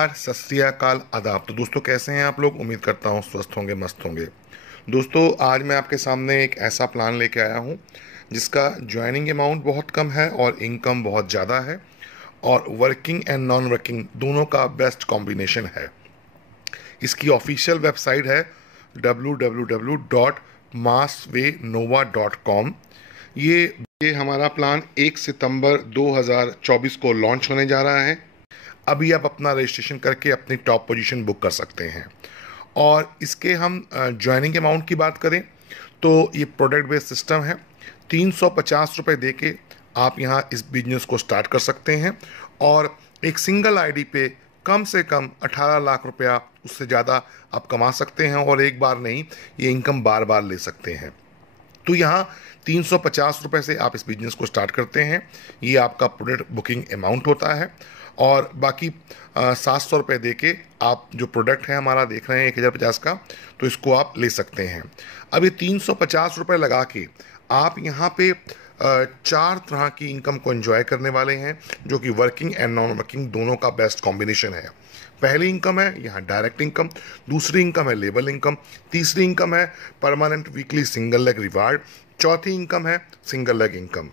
नमस्कार, सत श्री अकाल, आदाब। तो दोस्तों कैसे हैं आप लोग? उम्मीद करता हूँ स्वस्थ होंगे, मस्त होंगे। दोस्तों आज मैं आपके सामने एक ऐसा प्लान लेके आया हूँ जिसका ज्वाइनिंग अमाउंट बहुत कम है और इनकम बहुत ज़्यादा है और वर्किंग एंड नॉन वर्किंग दोनों का बेस्ट कॉम्बिनेशन है। इसकी ऑफिशियल वेबसाइट है www.masswaynova.com। ये हमारा प्लान 1 सितंबर 2024 को लॉन्च होने जा रहा है। अभी आप अपना रजिस्ट्रेशन करके अपनी टॉप पोजीशन बुक कर सकते हैं। और इसके हम ज्वाइनिंग अमाउंट की बात करें तो ये प्रोडक्ट बेस्ड सिस्टम है। 350 रुपये दे के आप यहाँ इस बिजनेस को स्टार्ट कर सकते हैं और एक सिंगल आईडी पे कम से कम 18 लाख रुपया, उससे ज़्यादा आप कमा सकते हैं और एक बार नहीं, ये इनकम बार बार ले सकते हैं। तो यहाँ 350 रुपये से आप इस बिजनेस को स्टार्ट करते हैं। ये आपका प्रोडक्ट बुकिंग अमाउंट होता है और बाकी 700 रुपये दे के आप जो प्रोडक्ट है हमारा देख रहे हैं 1050 का, तो इसको आप ले सकते हैं। अब ये 350 रुपये लगा के आप यहाँ पे 4 तरह की इनकम को एंजॉय करने वाले हैं, जो कि वर्किंग एंड नॉन वर्किंग दोनों का बेस्ट कॉम्बिनेशन है। पहली इनकम है यहाँ डायरेक्ट इनकम, दूसरी इनकम है लेबल इनकम, तीसरी इनकम है permanent weekly single leg reward, चौथी इनकम है सिंगल लेग इनकम।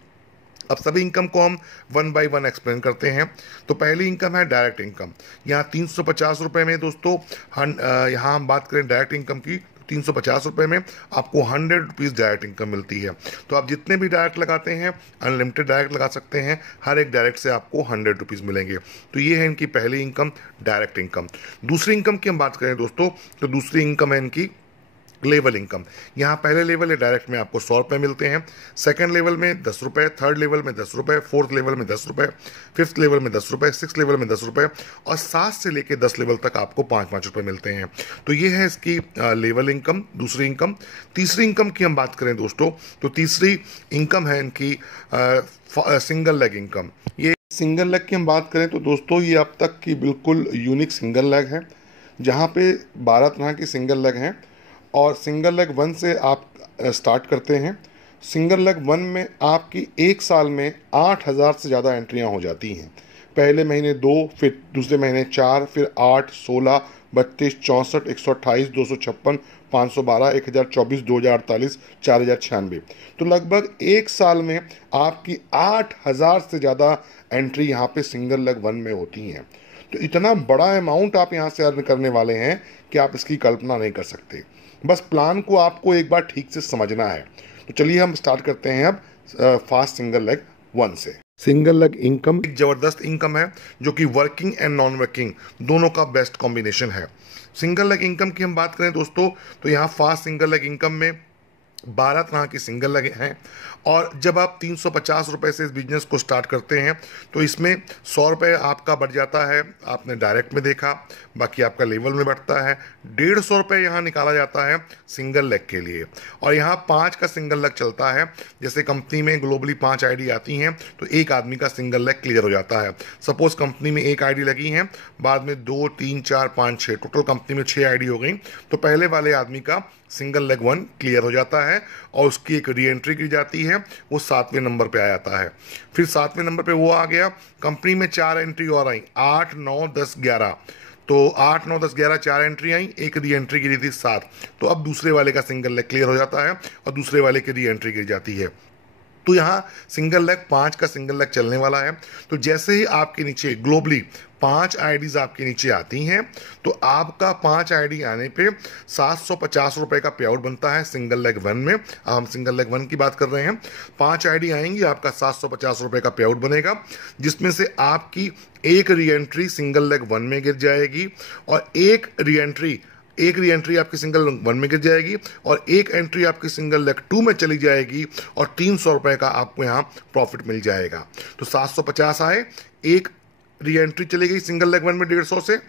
अब सभी इनकम को हम वन बाय वन एक्सप्लेन करते हैं। तो पहली इनकम है डायरेक्ट इनकम। यहाँ 350 रुपये में दोस्तों यहाँ हम बात करें डायरेक्ट इनकम की, 350 रुपये में आपको 100 रुपीज़ डायरेक्ट इनकम मिलती है। तो आप जितने भी डायरेक्ट लगाते हैं अनलिमिटेड डायरेक्ट लगा सकते हैं, हर एक डायरेक्ट से आपको 100 रुपीज़ मिलेंगे। तो ये है इनकी पहली इनकम, डायरेक्ट इनकम। दूसरी इनकम की हम बात करें दोस्तों, तो दूसरी इनकम है इनकी लेवल इनकम। यहाँ पहले लेवल है डायरेक्ट में आपको 100 रुपये मिलते हैं, सेकंड लेवल में 10 रुपये, थर्ड लेवल में 10 रुपये, फोर्थ लेवल में 10 रुपये, फिफ्थ लेवल में 10 रुपये, सिक्स लेवल में 10 रुपये और 7 से लेकर 10 लेवल तक आपको 5-5 रुपये मिलते हैं। तो ये है इसकी लेवल इनकम, दूसरी इनकम। तीसरी इनकम की हम बात करें दोस्तों, तो तीसरी इनकम है इनकी सिंगल लेग इनकम। ये सिंगल लेग की हम बात करें तो दोस्तों ये अब तक की बिल्कुल यूनिक सिंगल लेग है, जहाँ पे 12 तरह की सिंगल लेग हैं और सिंगल लेग 1 से आप स्टार्ट करते हैं। सिंगल लेग 1 में आपकी एक साल में 8000 से ज़्यादा एंट्रियां हो जाती हैं। पहले महीने 2, फिर दूसरे महीने 4, फिर 8, 16, 32, 64, 128, 256, 512, 1024, 2048, 4096। तो लगभग एक साल में आपकी 8000 से ज़्यादा एंट्री यहाँ पे सिंगल लेग 1 में होती हैं। तो इतना बड़ा अमाउंट आप यहाँ से अर्न करने वाले हैं कि आप इसकी कल्पना नहीं कर सकते। बस प्लान को आपको एक बार ठीक से समझना है। तो चलिए हम स्टार्ट करते हैं अब फास्ट सिंगल लेग 1 से। सिंगल लेग इनकम एक ज़बरदस्त इनकम है जो कि वर्किंग एंड नॉन वर्किंग दोनों का बेस्ट कॉम्बिनेशन है। सिंगल लेग इनकम की हम बात करें दोस्तों, तो यहाँ फास्ट सिंगल लेग इनकम में 12 तरह की सिंगल लेग हैं और जब आप 350 रुपये से इस बिज़नेस को स्टार्ट करते हैं तो इसमें 100 रुपये आपका बढ़ जाता है, आपने डायरेक्ट में देखा, बाकी आपका लेवल में बढ़ता है। 150 रुपये यहाँ निकाला जाता है सिंगल लेग के लिए और यहाँ 5 का सिंगल लेग चलता है। जैसे कंपनी में ग्लोबली 5 आईडी आती हैं तो एक आदमी का सिंगल लेग क्लियर हो जाता है। सपोज कंपनी में 1 आईडी लगी है, बाद में 2, 3, 4, 5, 6, टोटल कंपनी में 6 आईडी हो गई, तो पहले वाले आदमी का सिंगल लेग 1 क्लियर हो जाता है और उसकी एक री एंट्री की जाती है, वो 7वें नंबर पे आ जाता है। फिर 7वें नंबर पे वो आ गया, कंपनी में 4 एंट्री और आई, 8, 9, 10, 11। तो 8, 9, 10, 11 4 एंट्री आई, एक री एंट्री गिरी थी 7। तो अब दूसरे वाले का सिंगल लेग क्लियर हो जाता है और दूसरे वाले की री एंट्री गिर जाती है। तो यहाँ सिंगल लेग 5 का सिंगल लेग चलने वाला है। तो जैसे ही आपके नीचे ग्लोबली 5 आईडीज़ आपके नीचे आती हैं तो आपका 5 आईडी आने पे 750 रुपये का पे आउट बनता है सिंगल लेग 1 में। हम सिंगल लेग 1 की बात कर रहे हैं। 5 आईडी आएंगी, आपका 750 रुपये का पे आउट बनेगा, जिसमें से आपकी एक री एंट्री सिंगल लेग 1 में गिर जाएगी और एक री एंट्री आपकी सिंगल लेग 1 में गिर जाएगी और एक एंट्री आपकी सिंगल लेग 2 में चली जाएगी और 300 रुपये का आपको यहाँ प्रॉफिट मिल जाएगा। तो 750 आए, एक री एंट्री चली गई सिंगल लेग 1 में 150 से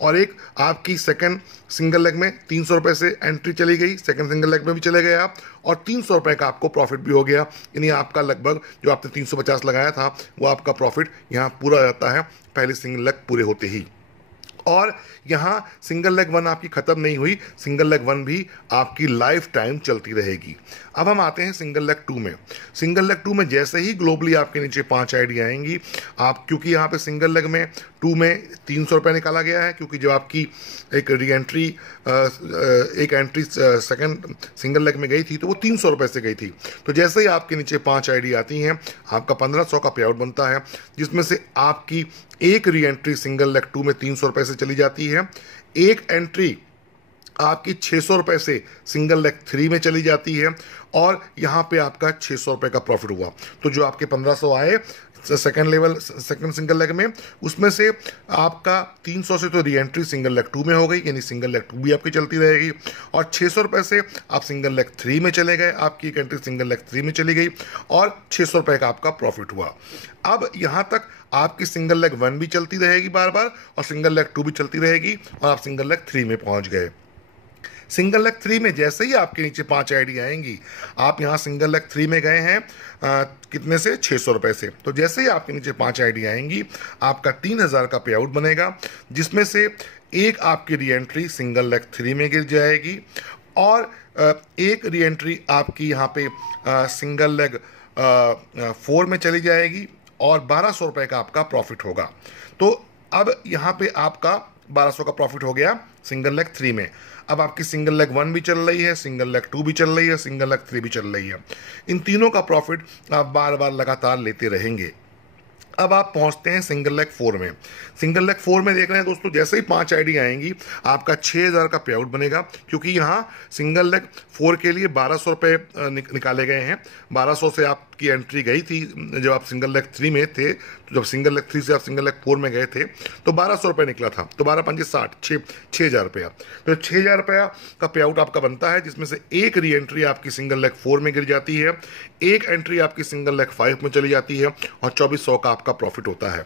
और एक आपकी सेकंड सिंगल लेग में 300 रुपये से एंट्री चली गई, सेकंड सिंगल लेग में भी चले गए आप और 300 रुपये का आपको प्रॉफिट भी हो गया। यानी आपका लगभग जो आपने 350 लगाया था वो आपका प्रॉफिट यहाँ पूरा हो जाता है पहले सिंगल लेग पूरे होते ही। और यहाँ सिंगल लेग वन आपकी ख़त्म नहीं हुई, सिंगल लेग वन भी आपकी लाइफ टाइम चलती रहेगी। अब हम आते हैं सिंगल लेग टू में। सिंगल लेग टू में जैसे ही ग्लोबली आपके नीचे 5 आईडी आएंगी, आप क्योंकि यहाँ पे सिंगल लेग में टू में 300 रुपये निकाला गया है, क्योंकि जब आपकी एक रीएंट्री एक एंट्री सेकंड सिंगल लेग में गई थी तो वो 300 रुपये से गई थी। तो जैसे ही आपके नीचे 5 आईडी आती हैं, आपका 1500 का पे आउट बनता है, जिसमें से आपकी एक रीएंट्री सिंगल लेग टू में 300 रुपये से चली जाती है, एक एंट्री आपकी 600 रुपये से सिंगल लेग थ्री में चली जाती है, और यहाँ पे आपका 600 रुपये का प्रॉफिट हुआ। तो जो आपके 1500 आए सेकंड सिंगल लेग में, उसमें से आपका 300 से तो re entry single leg to में हो गई, यानी सिंगल लेग टू भी आपकी चलती रहेगी, और 600 रुपये से आप सिंगल लेग थ्री में चले गए, आपकी एक एंट्री सिंगल लेग थ्री में चली गई, और 600 रुपये का आपका प्रॉफिट हुआ। अब यहाँ तक आपकी सिंगल लेग वन भी चलती रहेगी बार बार, और सिंगल लेग टू भी चलती रहेगी, और आप सिंगल लेग थ्री में पहुँच गए। सिंगल लेग थ्री में जैसे ही आपके नीचे 5 आईडी आएंगी, आप यहाँ सिंगल लेग थ्री में गए हैं कितने से, 600 रुपये से। तो जैसे ही आपके नीचे 5 आईडी आएंगी, आपका 3000 का पे आउट बनेगा, जिसमें से एक आपकी re entry single leg three में गिर जाएगी, और एक री एंट्री आपकी यहाँ पे सिंगल लेग फोर में चली जाएगी, और 1200 रुपये का आपका प्रॉफिट होगा। तो अब यहाँ पे आपका 1200 का प्रॉफिट हो गया सिंगल लेग थ्री में। अब आपकी सिंगल लेग वन भी चल रही है, सिंगल लेग टू भी चल रही है, सिंगल लेग थ्री भी चल रही है। इन तीनों का प्रॉफिट आप बार बार लगातार लेते रहेंगे। अब आप पहुंचते हैं सिंगल लेग फोर में। सिंगल लेग फोर में देख रहे हैं दोस्तों, जैसे ही 5 आईडी आएंगी, आपका 6000 का पे आउट बनेगा, क्योंकि यहाँ सिंगल लेग फोर के लिए 1200 रुपये निकाले गए हैं। 1200 से आपकी एंट्री गई थी जब आप सिंगल लेग थ्री में थे, तो जब सिंगल लेग थ्री से आप सिंगल लेग फोर में गए थे तो 1200 रुपये निकला था, तो 12 पंजे 60, 6000 रुपया। तो 6000 रुपया का पे आउट आपका बनता है, जिसमें से एक री एंट्री आपकी सिंगल लेग फोर में गिर जाती है, एक एंट्री आपकी सिंगल लेग फाइव में चली जाती है, और 2400 का आपका प्रॉफिट होता है।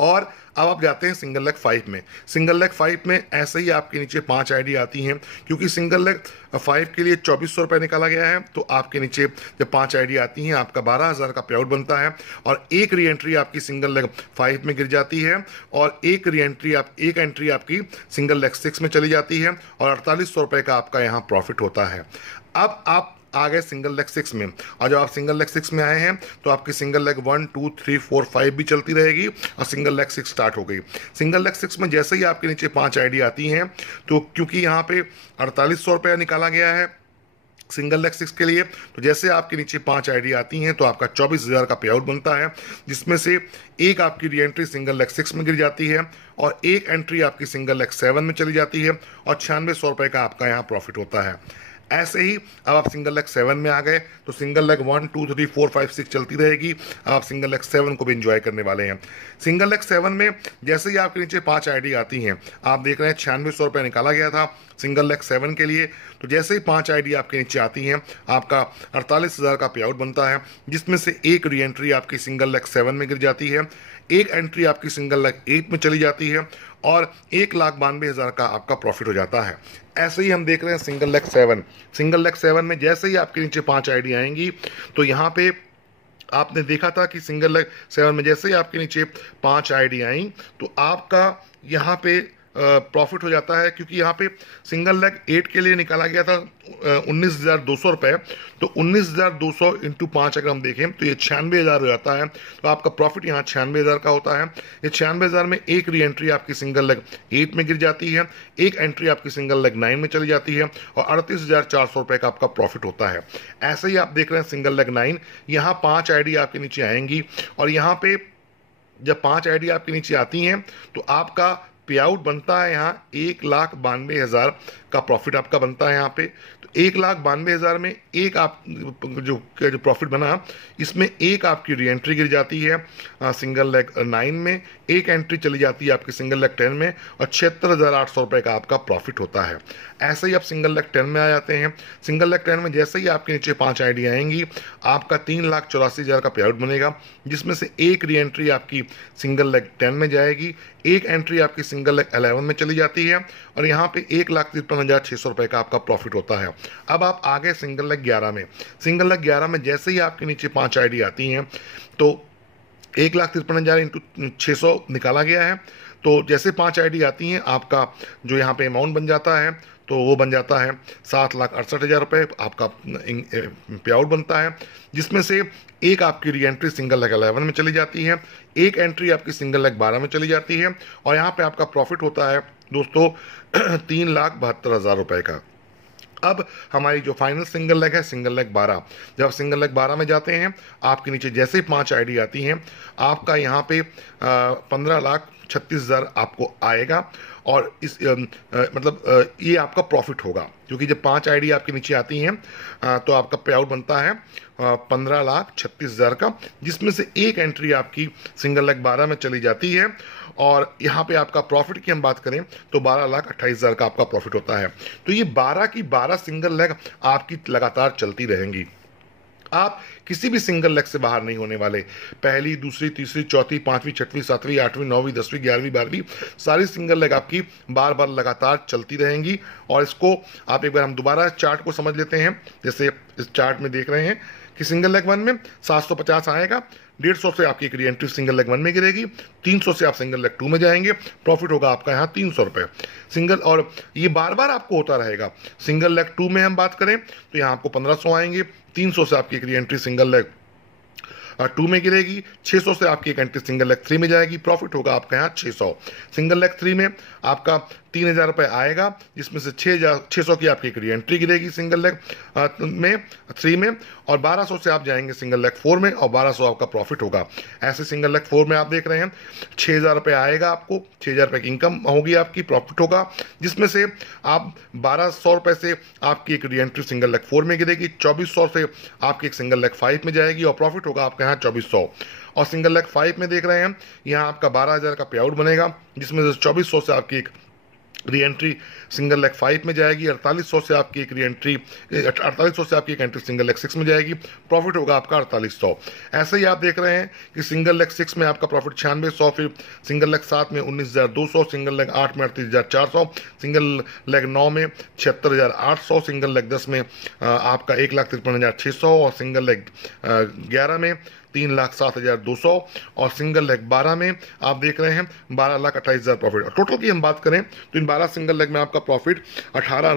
और अब आप जाते हैं सिंगल लेग फाइव में। सिंगल लेग फाइव में ऐसे ही आपके नीचे 5 आईडी आती हैं, क्योंकि सिंगल लेग फाइव के लिए 2400 रुपये निकाला गया है, तो आपके नीचे जब 5 आईडी आती हैं, आपका 12000 का पे आउट बनता है, और एक री एंट्री आपकी सिंगल लेग फाइव में गिर जाती है, और एक एंट्री आपकी सिंगल लेग सिक्स में चली जाती है, और 4800 रुपये का आपका यहाँ प्रॉफिट होता है। अब आप आ गए सिंगल लेग सिक्स में, और जब आप सिंगल लेग सिक्स में आए हैं, तो आपकी सिंगल लेग 1 2 3 4 5 भी चलती रहेगी, और सिंगल लेग सिक्स स्टार्ट हो गई। सिंगल लेग सिक्स में जैसे ही आपके नीचे 5 आईडी आती हैं, तो क्योंकि यहाँ पे 4800 रुपया निकाला गया है सिंगल लेग सिक्स के लिए, तो जैसे आपके नीचे 5 आईडी आती हैं, तो आपका 24000 का पे आउट बनता है, जिसमें से एक आपकी re entry single leg six में गिर जाती है, और एक एंट्री आपकी सिंगल लेग सेवन में चली जाती है, और 9600 रुपये का आपका यहाँ प्रॉफिट होता है। ऐसे ही अब आप सिंगल लेग सेवन में आ गए, तो सिंगल लेग 1 2 3 4 5 6 चलती रहेगी। अब आप सिंगल लेग सेवन को भी एंजॉय करने वाले हैं। सिंगल लेग सेवन में जैसे ही आपके नीचे 5 आईडी आती हैं, आप देख रहे हैं 9600 रुपये निकाला गया था सिंगल लेग सेवन के लिए, तो जैसे ही 5 आईडी आपके नीचे आती हैं, आपका 48000 का पे आउट बनता है, जिसमें से एक री एंट्री आपकी सिंगल लेग सेवन में गिर जाती है, एक एंट्री आपकी सिंगल लेग 8 में चली जाती है, और 1,92,000 का आपका प्रॉफिट हो जाता है। ऐसे ही हम देख रहे हैं single leg seven. Single leg seven में जैसे ही आपके नीचे 5 आईडी आएंगी, तो यहाँ पे आपने देखा था कि सिंगल लेग सेवन में जैसे ही आपके नीचे 5 आईडी आई, तो आपका यहाँ पे प्रॉफिट हो जाता है, क्योंकि यहाँ पे सिंगल लेग 8 के लिए निकाला गया था 19,200 रुपये, तो 19,200 इंटू 5 अगर हम देखें तो ये 96,000 हो जाता है। तो आपका प्रॉफिट यहाँ 96,000 का होता है। ये 96,000 में एक री एंट्री आपकी सिंगल लेग 8 में गिर जाती है, एक एंट्री आपकी सिंगल लेग 9 में चली जाती है, और 38,400 रुपये का आपका प्रॉफिट होता है। ऐसे ही आप देख रहे हैं सिंगल लेग 9, यहाँ 5 आईडी आपके नीचे आएंगी, और यहाँ पे जब 5 आईडी आपके नीचे आती हैं, तो आपका पे आउट बनता है यहाँ 1,92,000 का प्रॉफिट आपका बनता है यहाँ पे। तो 1,92,000 में एक आप जो प्रॉफिट बना, इसमें एक आपकी री एंट्री गिर जाती है सिंगल लेग 9 में, एक एंट्री चली जाती है आपकी सिंगल लेग 10 में, और 76,800 रुपये का आपका प्रॉफिट होता है। ऐसे ही आप सिंगल लेग 10 में आ जाते हैं। सिंगल लेग 10 में जैसे ही आपके नीचे 5 आईडी आएंगी, आपका 3,84,000 का पे आउट बनेगा, जिसमें से एक री एंट्री आपकी सिंगल लेग 10 में जाएगी, एक एंट्री आपकी सिंगल लेग 11 में चली जाती है, और यहाँ पे 1,53,600 रुपये का आपका प्रॉफिट होता है। अब आप आ गए सिंगल लेग 11 में। सिंगल लेग 11 में जैसे ही आपके नीचे 5 आईडी आती हैं, तो 1,53,000 इंटू 600 निकाला गया है, तो जैसे 5 आईडी आती हैं, आपका जो यहाँ पे अमाउंट बन जाता है तो वो बन जाता है 7,68,000 रुपये आपका पे आउट बनता है, जिसमें से एक आपकी री एंट्री सिंगल लेग 11 में चली जाती है, एक एंट्री आपकी सिंगल लेग 12 में चली जाती है, और यहाँ पे आपका प्रॉफिट होता है दोस्तों 3,72,000 रुपये का। अब हमारी जो फाइनल सिंगल लेग है, सिंगल लेग 12, जब सिंगल लेग 12 में जाते हैं, आपके नीचे जैसे ही 5 आईडी आती हैं, आपका यहाँ पे 15,36,000 आपको आएगा, और इस ये आपका प्रॉफिट होगा, क्योंकि जब 5 आईडी आपके नीचे आती हैं तो आपका पे आउट बनता है 15,36,000 का, जिसमें से एक एंट्री आपकी सिंगल लेग 12 में चली जाती है, और यहाँ पे आपका प्रॉफिट की हम बात करें तो 12,28,000 का आपका प्रॉफिट होता है। तो ये 12 की 12 सिंगल लेग आपकी लगातार चलती रहेंगी, आप किसी भी सिंगल लेग से बाहर नहीं होने वाले। पहली, दूसरी, तीसरी, चौथी, पांचवी, छठवीं, सातवीं, आठवीं, नौवीं, 10वीं, 11वीं, 12वीं सारी सिंगल लेग आपकी बार बार लगातार चलती रहेंगी। और इसको आप एक बार हम दोबारा चार्ट को समझ लेते हैं। जैसे इस चार्ट में देख रहे हैं कि सिंगल लेग 1 में 750 आएगा, 150 से आपकी एक री एंट्री सिंगल लेग 1 में गिरेगी, 300 से आप सिंगल लेग 2 में जाएंगे, प्रॉफिट होगा आपका यहाँ 300 रुपये सिंगल, और ये बार बार आपको होता रहेगा। सिंगल लेग 2 में हम बात करें तो यहाँ आपको 1500 आएंगे, 300 से आपकी एक री एंट्री सिंगल लेग 2 में गिरेगी, 600 से आपकी एक एंट्री सिंगल लेग 3 में जाएगी, प्रॉफिट होगा आपका यहाँ 600। सिंगल लेग 3 में आपका 3,000 रुपये आएगा, जिसमें से 600 की आपकी एक री एंट्री गिरेगी सिंगल लेग में 3 में, और 1200 से आप जाएंगे सिंगल लेग 4 में, और 1200 आपका प्रॉफिट होगा। ऐसे सिंगल लेग 4 में आप देख रहे हैं 6,000 रुपये आएगा, आपको 6,000 रुपये की इनकम होगी आपकी, प्रॉफिट होगा, जिसमें से आप 1,200 रुपये से आपकी एक री एंट्री सिंगल लेग 4 में गिरेगी, 2,400 से आपकी एक सिंगल लेग 5 में जाएगी, और प्रॉफिट होगा आपका यहाँ 2,400। और सिंगल लेग 5 में देख रहे हैं यहाँ आपका 12,000 का पे आउट बनेगा, जिसमें से 2,400 से आपकी एक री एंट्री सिंगल लेग 5 में जाएगी, 4,800 से आपकी एक री एंट्री 4,800 से आपकी एक एंट्री सिंगल लेग 6 में जाएगी, प्रॉफिट होगा आपका 4,800। ऐसे ही आप देख रहे हैं कि सिंगल लेग 6 में आपका प्रॉफिट 9600, फिर सिंगल लेग 7 में 19,200, सिंगल लेग 8 में 38,400, सिंगल लेग 9 में 76,800, सिंगल लेग 10 में आपका 1,53,600, और सिंगल लेग 11 में 3,07,200, और सिंगल लेग 12 में आप देख रहे हैं 12,28,000 प्रॉफिट। और टोटल की हम बात करें तो इन 12 सिंगल लेग में आपका प्रॉफिट 18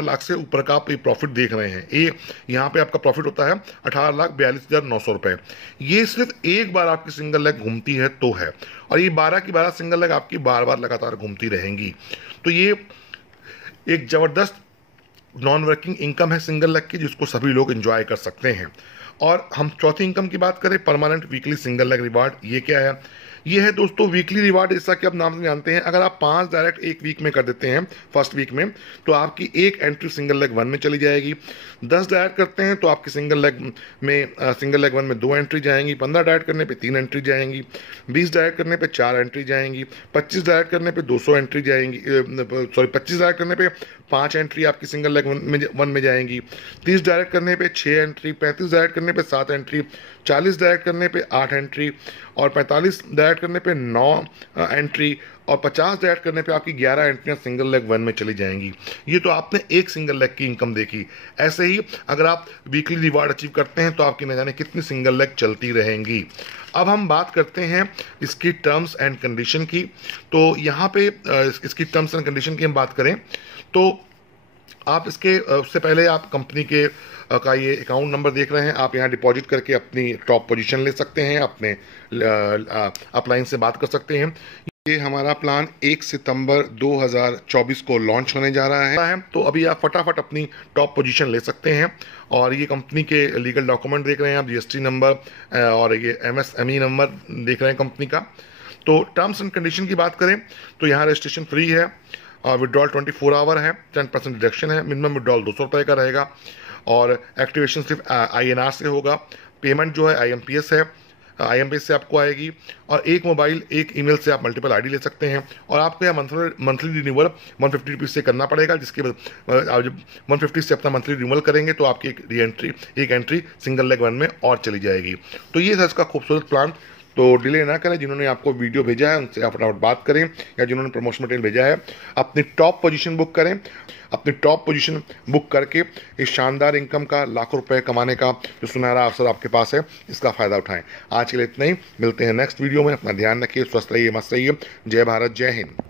लाख से ऊपर का आप प्रॉफिट देख रहे हैं। ये यहाँ पे आपका प्रॉफिट होता है 18,42,900 रुपये। ये सिर्फ एक बार आपकी सिंगल लेग घूमती है तो है, और ये 12 की 12 सिंगल लेग आपकी बार बार लगातार घूमती रहेंगी। तो ये एक ज़बरदस्त नॉन वर्किंग इनकम है सिंगल लेग की, जिसको सभी लोग एंजॉय कर सकते हैं। और हम चौथी इनकम की बात करें, permanent weekly single leg reward. ये क्या है? ये है दोस्तों वीकली रिवार्ड, जैसा कि आप नाम से जानते हैं। अगर आप 5 डायरेक्ट एक वीक में कर देते हैं फर्स्ट वीक में, तो आपकी एक एंट्री सिंगल लेग 1 में चली जाएगी। 10 डायरेक्ट करते हैं तो आपकी सिंगल लेग वन में 2 एंट्री जाएंगी। 15 डायरेक्ट करने पे 3 एंट्री जाएंगी। 20 डायरेक्ट करने पे 4 एंट्री जाएंगी। 25 डायरेक्ट करने पे 200 एंट्री जाएंगी। 25 डायरेक्ट करने पे 5 एंट्री आपकी सिंगल लेग 1 में जाएंगी। 30 डायरेक्ट करने पे 6 एंट्री। 35 डायरेक्ट करने पे 7 एंट्री। 40 डायरेक्ट करने पे 8 एंट्री, और 45 डायरेक्ट करने पे 9 एंट्री, और 50 डायरेक्ट करने पे आपकी 11 एंट्रियां सिंगल लेग 1 में चली जाएंगी। ये तो आपने एक सिंगल लेग की इनकम देखी। ऐसे ही अगर आप वीकली रिवार्ड अचीव करते हैं तो आपकी न जाने कितनी सिंगल लेग चलती रहेंगी। अब हम बात करते हैं इसकी टर्म्स एंड कंडीशन की। तो यहाँ पे इसकी टर्म्स एंड कंडीशन की हम बात करें तो आप इसके उससे पहले आप कंपनी के का ये अकाउंट नंबर देख रहे हैं। आप यहाँ डिपॉजिट करके अपनी टॉप पोजीशन ले सकते हैं, अपने अपलाइन से बात कर सकते हैं। ये हमारा प्लान 1 सितंबर 2024 को लॉन्च होने जा रहा है। तो अभी आप फटाफट अपनी टॉप पोजीशन ले सकते हैं। और ये कंपनी के लीगल डॉक्यूमेंट देख रहे हैं आप, GST नंबर और ये MSME नंबर देख रहे हैं कंपनी का। तो टर्म्स एंड कंडीशन की बात करें तो यहाँ रजिस्ट्रेशन फ्री है, और विड्रॉल 24 आवर है, 10% डिडक्शन है, मिनिमम विड्रॉल 200 रुपये का रहेगा, और एक्टिवेशन सिर्फ INR से होगा। पेमेंट जो है IMPS है, IMPS से आपको आएगी, और एक मोबाइल एक ईमेल से आप मल्टीपल ID ले सकते हैं। और आपको यह मंथली रिन्यूअल 150 रुपीज़ से करना पड़ेगा, जिसके बाद आप जब 150 से अपना मंथली रिन्यूअल करेंगे तो आपकी एक एंट्री सिंगल लेग 1 में और चली जाएगी। तो ये था इसका खूबसूरत प्लान। तो डिले ना करें, जिन्होंने आपको वीडियो भेजा है उनसे आप फटाफट बात करें, या जिन्होंने प्रमोशन मटेरियल भेजा है अपनी टॉप पोजीशन बुक करें। अपनी टॉप पोजीशन बुक करके इस शानदार इनकम का, लाखों रुपए कमाने का जो सुनहरा अवसर आपके पास है, इसका फ़ायदा उठाएं। आज के लिए इतना ही, मिलते हैं नेक्स्ट वीडियो में। अपना ध्यान रखिए, स्वस्थ रहिए, मस्त रहिए। जय भारत, जय हिंद।